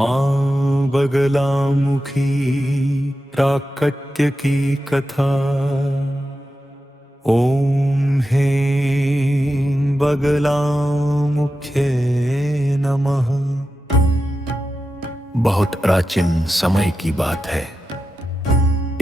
माँ बगलामुखी प्राकट्य की कथा। ओम ह्रीं बगलामुख्ये नमः। बहुत प्राचीन समय की बात है।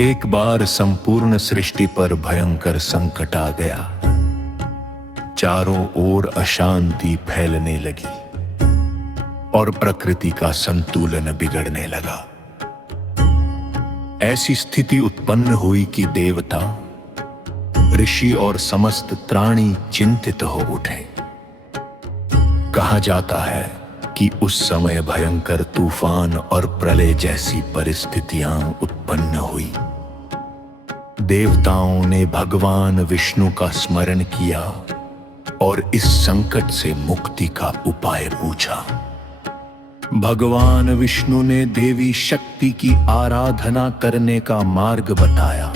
एक बार संपूर्ण सृष्टि पर भयंकर संकट आ गया। चारों ओर अशांति फैलने लगी और प्रकृति का संतुलन बिगड़ने लगा। ऐसी स्थिति उत्पन्न हुई कि देवता, ऋषि और समस्त प्राणी चिंतित हो उठे। कहा जाता है कि उस समय भयंकर तूफान और प्रलय जैसी परिस्थितियां उत्पन्न हुई। देवताओं ने भगवान विष्णु का स्मरण किया और इस संकट से मुक्ति का उपाय पूछा। भगवान विष्णु ने देवी शक्ति की आराधना करने का मार्ग बताया।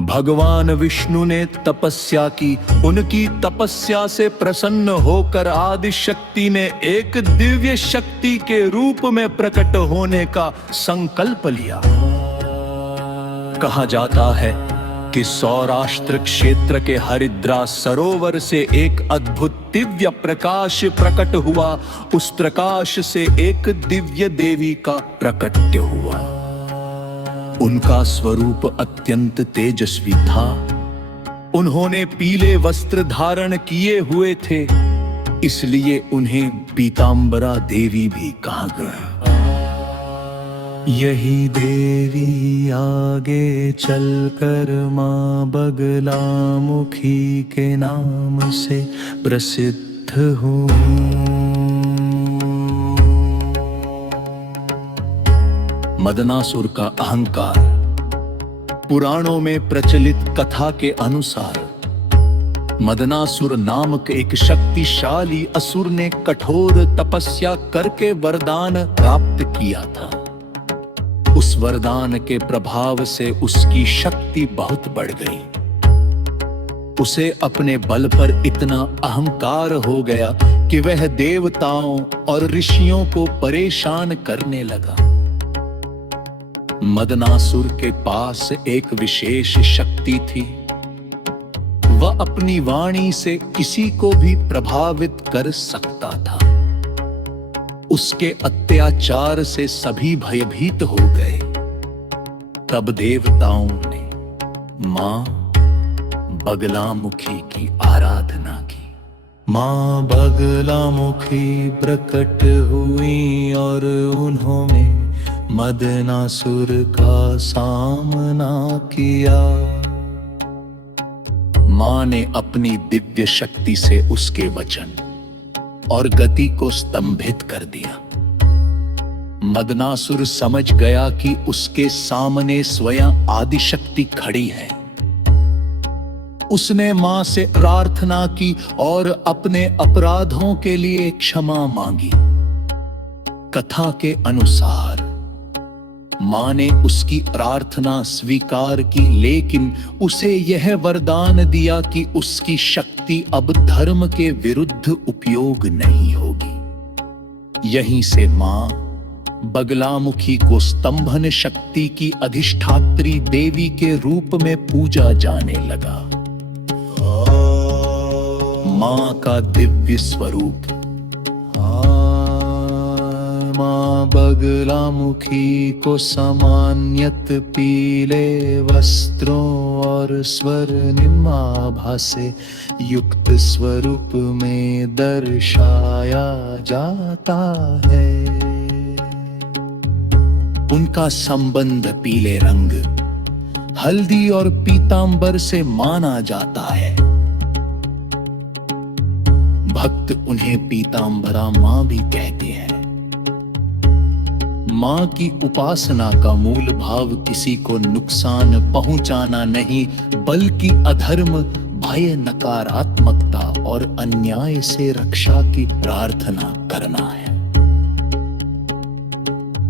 भगवान विष्णु ने तपस्या की। उनकी तपस्या से प्रसन्न होकर आदि शक्ति ने एक दिव्य शक्ति के रूप में प्रकट होने का संकल्प लिया। कहा जाता है कि सौराष्ट्र क्षेत्र के हरिद्रा सरोवर से एक अद्भुत दिव्य प्रकाश प्रकट हुआ। उस प्रकाश से एक दिव्य देवी का प्रकट्य हुआ। उनका स्वरूप अत्यंत तेजस्वी था। उन्होंने पीले वस्त्र धारण किए हुए थे, इसलिए उन्हें पीतांबरा देवी भी कहा गया। यही देवी आगे चलकर माँ बगलामुखी के नाम से प्रसिद्ध हुई। मदनासुर का अहंकार। पुराणों में प्रचलित कथा के अनुसार मदनासुर नामक एक शक्तिशाली असुर ने कठोर तपस्या करके वरदान प्राप्त किया था। उस वरदान के प्रभाव से उसकी शक्ति बहुत बढ़ गई। उसे अपने बल पर इतना अहंकार हो गया कि वह देवताओं और ऋषियों को परेशान करने लगा। मदनासुर के पास एक विशेष शक्ति थी। वह अपनी वाणी से किसी को भी प्रभावित कर सकता था। उसके अत्याचार से सभी भयभीत हो गए। तब देवताओं ने मां बगलामुखी की आराधना की। मां बगलामुखी प्रकट हुई और उन्होंने मदनासुर का सामना किया। मां ने अपनी दिव्य शक्ति से उसके वचन और गति को स्तंभित कर दिया। मदनासुर समझ गया कि उसके सामने स्वयं आदिशक्ति खड़ी है। उसने मां से प्रार्थना की और अपने अपराधों के लिए क्षमा मांगी। कथा के अनुसार मां ने उसकी प्रार्थना स्वीकार की, लेकिन उसे यह वरदान दिया कि उसकी शक्ति अब धर्म के विरुद्ध उपयोग नहीं होगी। यहीं से मां बगलामुखी को स्तंभन शक्ति की अधिष्ठात्री देवी के रूप में पूजा जाने लगा। मां का दिव्य स्वरूप। मां बगलामुखी को सामान्यत पीले वस्त्रों और स्वर्णिम आभा से युक्त स्वरूप में दर्शाया जाता है। उनका संबंध पीले रंग, हल्दी और पीतांबर से माना जाता है। भक्त उन्हें पीतांबरा मां भी कहते हैं। मां की उपासना का मूल भाव किसी को नुकसान पहुंचाना नहीं, बल्कि अधर्म, भय, नकारात्मकता और अन्याय से रक्षा की प्रार्थना करना है।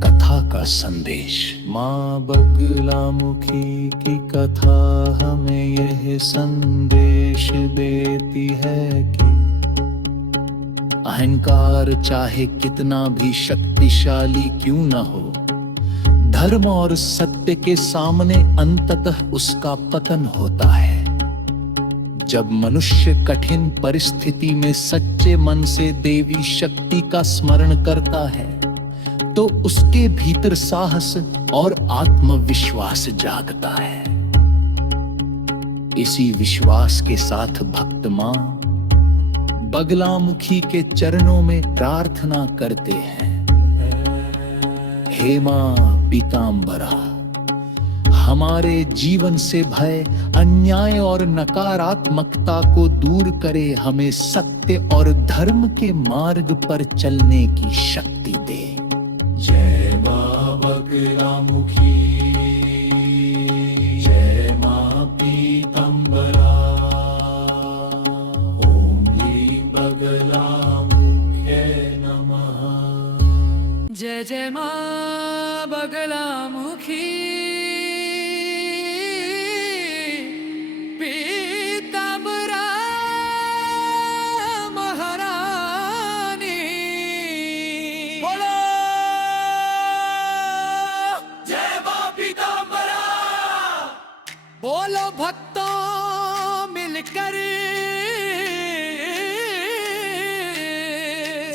कथा का संदेश। मां बगलामुखी की कथा हमें यह संदेश देती है कि अहंकार चाहे कितना भी शक्तिशाली क्यों न हो, धर्म और सत्य के सामने अंततः उसका पतन होता है। जब मनुष्य कठिन परिस्थिति में सच्चे मन से देवी शक्ति का स्मरण करता है तो उसके भीतर साहस और आत्मविश्वास जागता है। इसी विश्वास के साथ भक्त मां बगलामुखी के चरणों में प्रार्थना करते हैं, हे मां पीतांबरा, हमारे जीवन से भय, अन्याय और नकारात्मकता को दूर करे, हमें सत्य और धर्म के मार्ग पर चलने की शक्ति दे। जय मां बगलामुखी, जय मां पीतांबरा, ओम ह्रीं बगलामुख्यै नमः। जय जय मां बगलामुखी, पीतांबरा महारानी। बोलो जय मां पीतांबरा। बोलो भक्तों मिलकर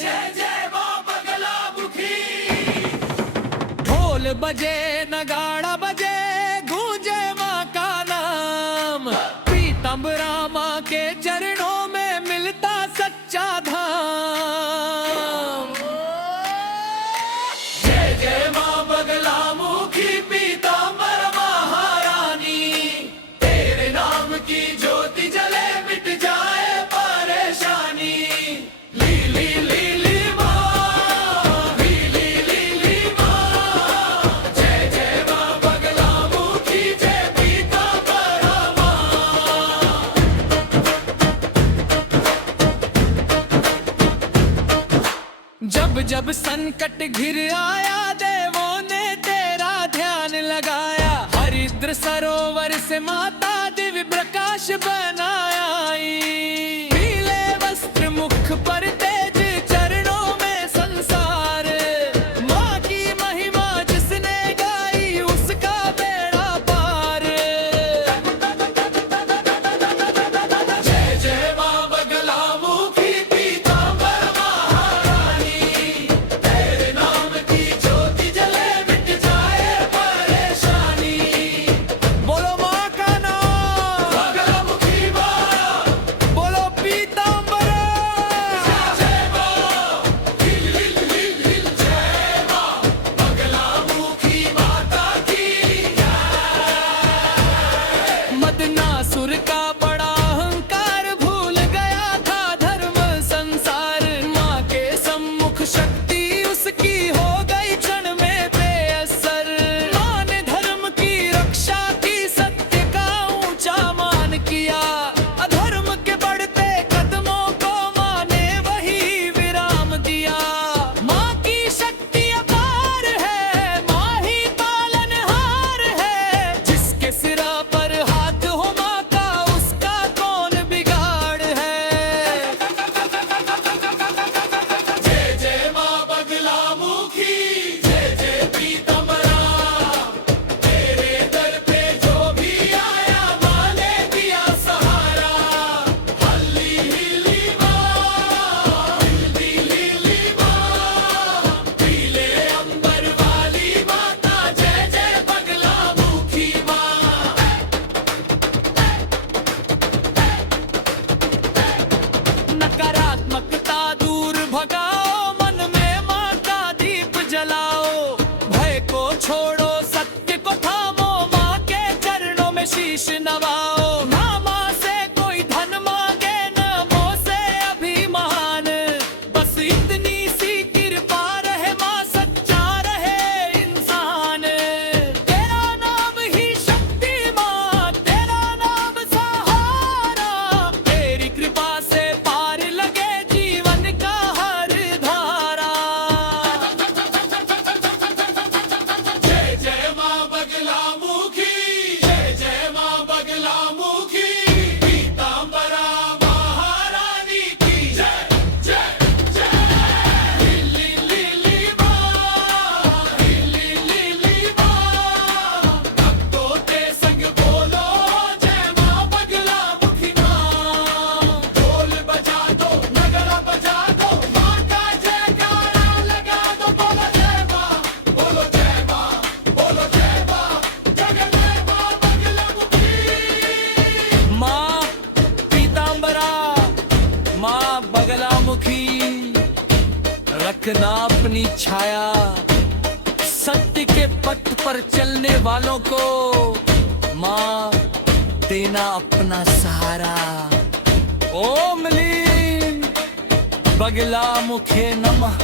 जय जय मां बगलामुखी। ढोल बजे नगाड़ा बजे गूंजे मां का नाम, पीतांबरा मां के चरणों में मिलता सच्चा धाम। जय जय मां बगलामुखी, पीतांबरा महारानी, तेरे नाम की ज्योति जले मिट जाए परेशानी। ली ली ली ली मां, ली ली ली ली मां, जय जय मां बगलामुखी, जय पीतांबरा मां। जब जब संकट घिर आया देवों ने तेरा ध्यान लगाया, हरिद्र सरोवर से माता दिव्य प्रकाश बनाया। पीले वस्त्र मुख पर तेज, चरणों में संसार, माँ की महिमा जिसने गाई उसका बेड़ा पार। जय जय मां बगलामुखी, पीतांबरा महारानी, तेरे नाम की ज्योति जले मिट जाए परेशानी। बोलो मां का नाम बगलामुखी मां, बोलो पीतांबरा। जय अपनी छाया, सत्य के पथ पर चलने वालों को माँ देना अपना सहारा। ओम लीन बगला मुखे नमः।